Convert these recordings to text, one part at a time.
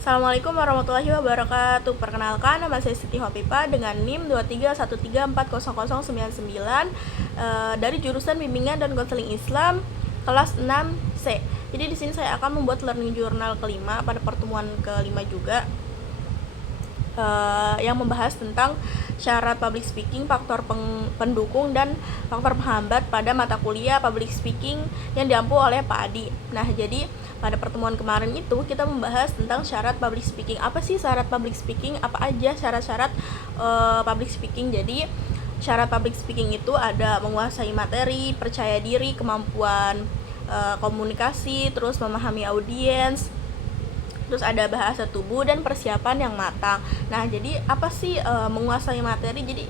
Assalamualaikum warahmatullahi wabarakatuh. Perkenalkan, nama saya Siti Hopipa dengan NIM 231340099 dari jurusan Bimbingan dan Konseling Islam kelas 6C. Jadi di sini saya akan membuat learning journal kelima pada pertemuan kelima juga, yang membahas tentang syarat public speaking, faktor pendukung dan faktor penghambat pada mata kuliah public speaking yang diampu oleh Pak Adi. Nah, jadi pada pertemuan kemarin itu kita membahas tentang syarat public speaking. Apa sih syarat public speaking? Apa aja syarat-syarat public speaking? Jadi syarat public speaking itu ada menguasai materi, percaya diri, kemampuan komunikasi, terus memahami audiens, terus ada bahasa tubuh dan persiapan yang matang. Nah, jadi apa sih menguasai materi? Jadi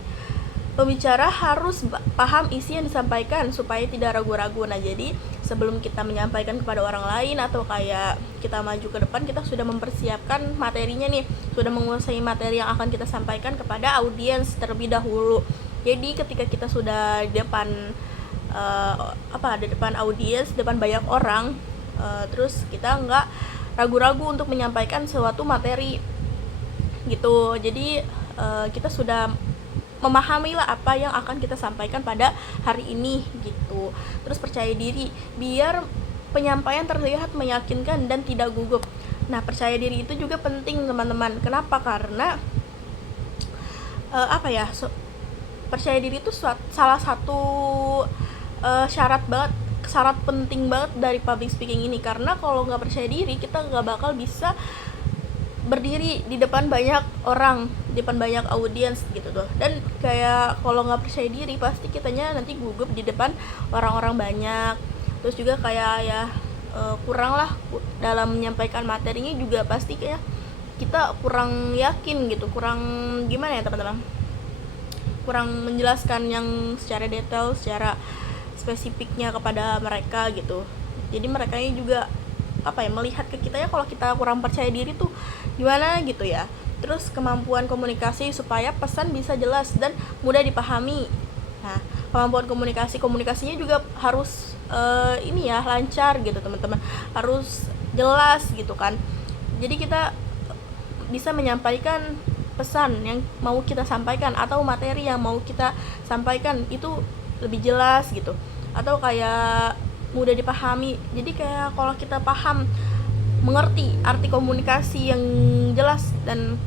pembicara harus paham isi yang disampaikan supaya tidak ragu-ragu. Nah, jadi sebelum kita menyampaikan kepada orang lain atau kayak kita maju ke depan, kita sudah mempersiapkan materinya nih, sudah menguasai materi yang akan kita sampaikan kepada audiens terlebih dahulu. Jadi ketika kita sudah di depan di depan audiens, depan banyak orang, terus kita nggak ragu-ragu untuk menyampaikan suatu materi gitu. Jadi kita sudah memahami lah apa yang akan kita sampaikan pada hari ini gitu. Terus percaya diri biar penyampaian terlihat meyakinkan dan tidak gugup. Nah, percaya diri itu juga penting teman-teman. Kenapa? Karena percaya diri itu salah satu syarat penting banget dari public speaking ini. Karena kalau nggak percaya diri, kita nggak bakal bisa berdiri di depan banyak orang, di depan banyak audiens gitu tuh. Dan kayak kalau nggak percaya diri, pasti kitanya nanti gugup di depan orang-orang banyak. Terus juga kayak kurang lah dalam menyampaikan materinya, juga pasti kayak kita kurang yakin gitu, kurang gimana ya teman-teman, kurang menjelaskan yang secara detail, secara spesifiknya kepada mereka gitu. Jadi mereka juga melihat ke kita ya kalau kita kurang percaya diri tuh gimana gitu ya. Terus kemampuan komunikasi supaya pesan bisa jelas dan mudah dipahami. Nah, kemampuan komunikasinya juga harus lancar gitu teman-teman, harus jelas gitu kan. Jadi kita bisa menyampaikan pesan yang mau kita sampaikan atau materi yang mau kita sampaikan itu lebih jelas gitu, atau kayak mudah dipahami. Jadi kayak kalau kita paham, mengerti arti komunikasi yang jelas dan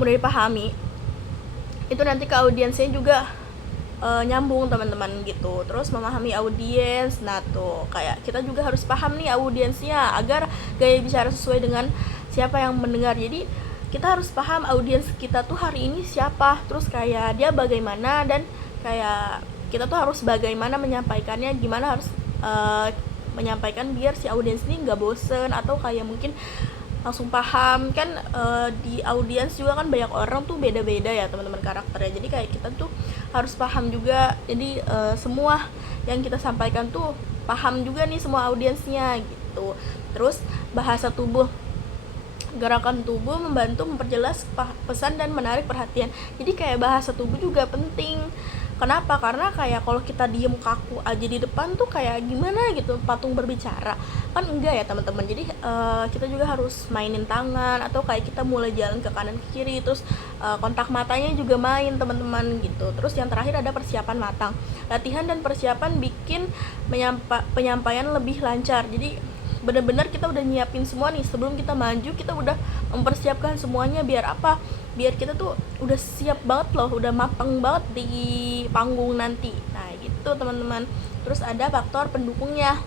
mudah dipahami, itu nanti ke audiensnya juga nyambung teman-teman gitu. Terus memahami audiens. Nah tuh kayak kita juga harus paham nih audiensnya agar gaya bicara sesuai dengan siapa yang mendengar. Jadi kita harus paham audiens kita tuh hari ini siapa, terus kayak dia bagaimana, dan kayak kita tuh harus bagaimana menyampaikannya, gimana harus menyampaikan biar si audiens ini nggak bosen atau kayak mungkin langsung paham kan. Di audiens juga kan banyak orang tuh beda-beda ya teman-teman karakternya. Jadi kayak kita tuh harus paham juga. Jadi semua yang kita sampaikan tuh paham juga nih semua audiensnya gitu. Terus bahasa tubuh, gerakan tubuh membantu memperjelas pesan dan menarik perhatian. Jadi kayak bahasa tubuh juga penting. Kenapa? Karena kayak kalau kita diem kaku aja di depan tuh kayak gimana gitu, patung berbicara kan enggak ya teman-teman. Jadi kita juga harus mainin tangan, atau kayak kita mulai jalan ke kanan ke kiri, terus kontak matanya juga main teman-teman gitu. Terus yang terakhir ada persiapan matang. Latihan dan persiapan bikin penyampaian lebih lancar. Jadi benar-benar kita udah nyiapin semua nih sebelum kita maju, kita udah mempersiapkan semuanya. Biar apa? Biar kita tuh udah siap banget loh, udah matang banget di panggung nanti. Nah gitu teman-teman. Terus ada faktor pendukungnya.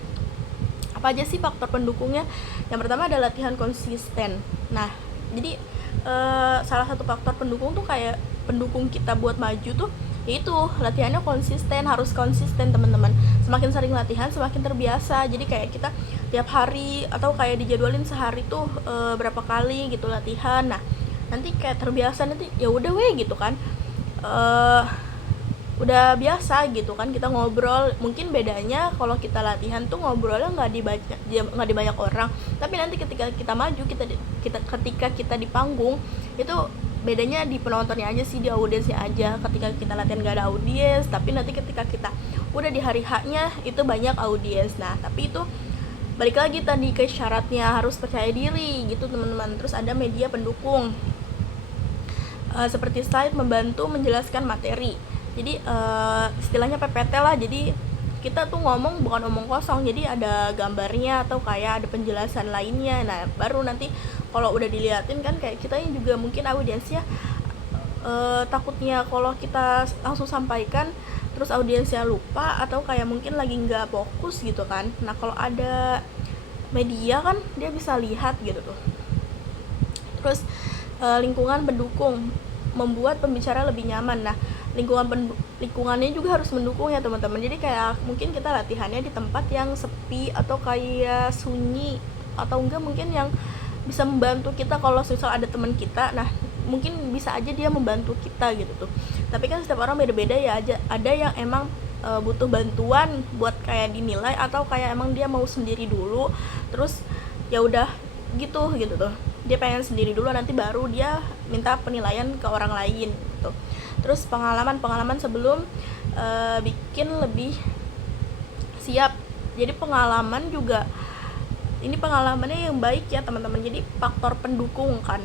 Apa aja sih faktor pendukungnya? Yang pertama ada latihan konsisten. Nah jadi salah satu faktor pendukung tuh kayak pendukung kita buat maju tuh yaitu latihannya konsisten. Harus konsisten teman-teman. Semakin sering latihan semakin terbiasa. Jadi kayak kita tiap hari atau kayak dijadwalin sehari tuh berapa kali gitu latihan. Nah nanti kayak terbiasa, nanti ya udah gitu kan, udah biasa gitu kan kita ngobrol. Mungkin bedanya kalau kita latihan tuh ngobrolnya nggak di banyak orang, tapi nanti ketika kita maju, ketika kita di panggung itu bedanya di penontonnya aja sih, di audiensnya aja. Ketika kita latihan gak ada audiens, tapi nanti ketika kita udah di hari H-nya itu banyak audiens. Nah tapi itu balik lagi tadi ke syaratnya harus percaya diri gitu teman-teman. Terus ada media pendukung, seperti slide membantu menjelaskan materi. Jadi istilahnya PPT lah, jadi kita tuh ngomong bukan omong kosong, jadi ada gambarnya atau kayak ada penjelasan lainnya. Nah baru nanti kalau udah diliatin kan kayak kita juga mungkin audiensnya takutnya kalau kita langsung sampaikan terus audiensnya lupa atau kayak mungkin lagi nggak fokus gitu kan. Nah kalau ada media kan dia bisa lihat gitu tuh. Terus lingkungan pendukung membuat pembicara lebih nyaman. Nah lingkungannya juga harus mendukung ya teman-teman. Jadi kayak mungkin kita latihannya di tempat yang sepi atau kayak sunyi, atau enggak mungkin yang bisa membantu kita kalau misal ada teman kita, nah mungkin bisa aja dia membantu kita gitu tuh. Tapi kan setiap orang beda-beda ya, ada yang emang butuh bantuan buat kayak dinilai, atau kayak emang dia mau sendiri dulu terus ya udah gitu tuh, dia pengen sendiri dulu nanti baru dia minta penilaian ke orang lain gitu. Terus pengalaman sebelum bikin lebih siap. Jadi pengalaman juga, ini pengalamannya yang baik ya teman-teman, jadi faktor pendukung kan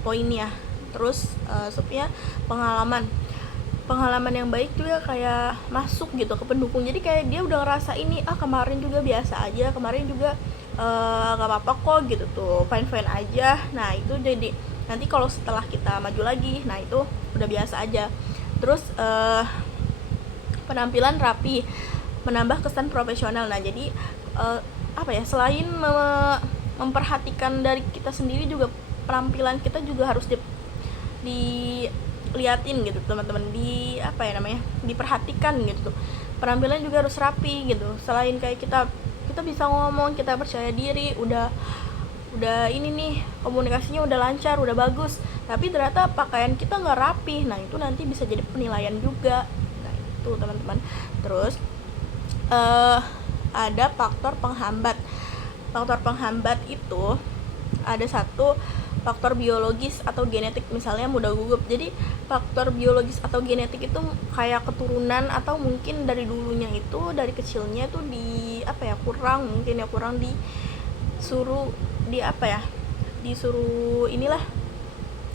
poinnya. Terus supaya pengalaman yang baik juga kayak masuk gitu ke pendukung, jadi kayak dia udah ngerasa ini kemarin juga biasa aja, kemarin juga gak apa-apa kok gitu tuh, fine aja. Nah itu jadi nanti kalau setelah kita maju lagi, nah itu udah biasa aja. Terus penampilan rapi menambah kesan profesional. Nah jadi selain memperhatikan dari kita sendiri, juga penampilan kita juga harus diliatin gitu teman-teman, diperhatikan gitu tuh. Penampilan juga harus rapi gitu. Selain kayak kita bisa ngomong, kita percaya diri, udah ini nih komunikasinya udah lancar, udah bagus, tapi ternyata pakaian kita nggak rapi, nah itu nanti bisa jadi penilaian juga. Nah itu teman-teman. Terus ada faktor penghambat itu ada satu faktor biologis atau genetik, misalnya mudah gugup. Jadi faktor biologis atau genetik itu kayak keturunan, atau mungkin dari dulunya itu dari kecilnya tuh kurang disuruh disuruh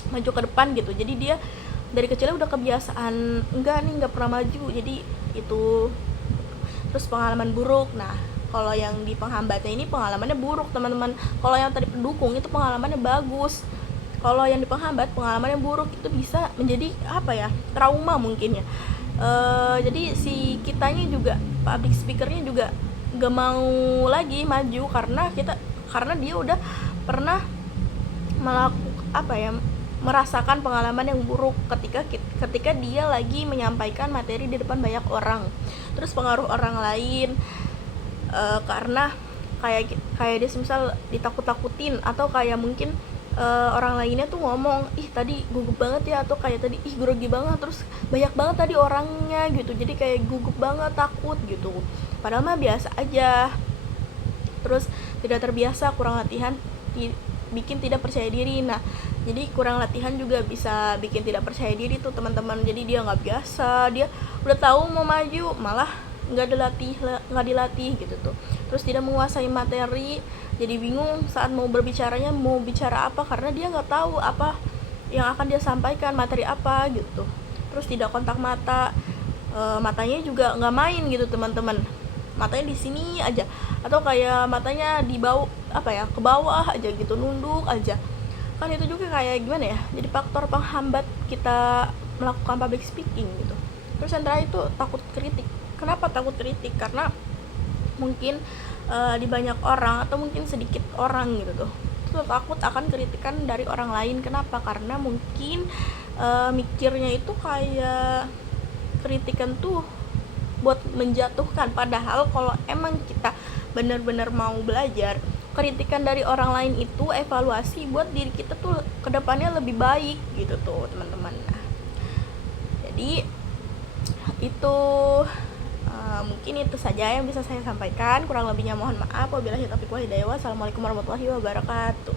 maju ke depan gitu. Jadi dia dari kecilnya udah kebiasaan nggak pernah maju, jadi itu. Terus pengalaman buruk. Nah kalau yang di penghambatnya ini pengalamannya buruk teman-teman. Kalau yang tadi pendukung itu pengalamannya bagus. Kalau yang di penghambat pengalamannya buruk, itu bisa menjadi trauma mungkin ya. Jadi si kitanya juga, public speakernya juga gak mau lagi maju karena dia udah pernah merasakan pengalaman yang buruk ketika dia lagi menyampaikan materi di depan banyak orang. Terus pengaruh orang lain, karena kayak dia misal ditakut-takutin, atau kayak mungkin orang lainnya tuh ngomong tadi gugup banget ya, atau kayak tadi grogi banget, terus banyak banget tadi orangnya gitu, jadi kayak gugup banget, takut gitu, padahal mah biasa aja. Terus tidak terbiasa, kurang latihan bikin tidak percaya diri. Nah jadi kurang latihan juga bisa bikin tidak percaya diri tuh teman-teman. Jadi dia nggak biasa, dia udah tahu mau maju malah nggak dilatih gitu tuh. Terus tidak menguasai materi, jadi bingung saat mau berbicaranya mau bicara apa, karena dia nggak tahu apa yang akan dia sampaikan, materi apa gitu. Terus tidak kontak mata, matanya juga nggak main gitu teman-teman, matanya di sini aja, atau kayak matanya di bawah ke bawah aja gitu, nunduk aja. Kan itu juga kayak gimana ya, jadi faktor penghambat kita melakukan public speaking gitu. Terus yang terakhir itu takut kritik. Kenapa takut kritik? Karena mungkin di banyak orang atau mungkin sedikit orang gitu tuh itu takut akan kritikan dari orang lain. Kenapa? Karena mungkin mikirnya itu kayak kritikan tuh buat menjatuhkan, padahal kalau emang kita benar-benar mau belajar, kritikan dari orang lain itu evaluasi buat diri kita tuh kedepannya lebih baik gitu tuh teman-teman. Nah, jadi itu mungkin itu saja yang bisa saya sampaikan, kurang lebihnya mohon maaf. Wabillahi taufiq wal hidayah. Wassalamualaikum warahmatullahi wabarakatuh.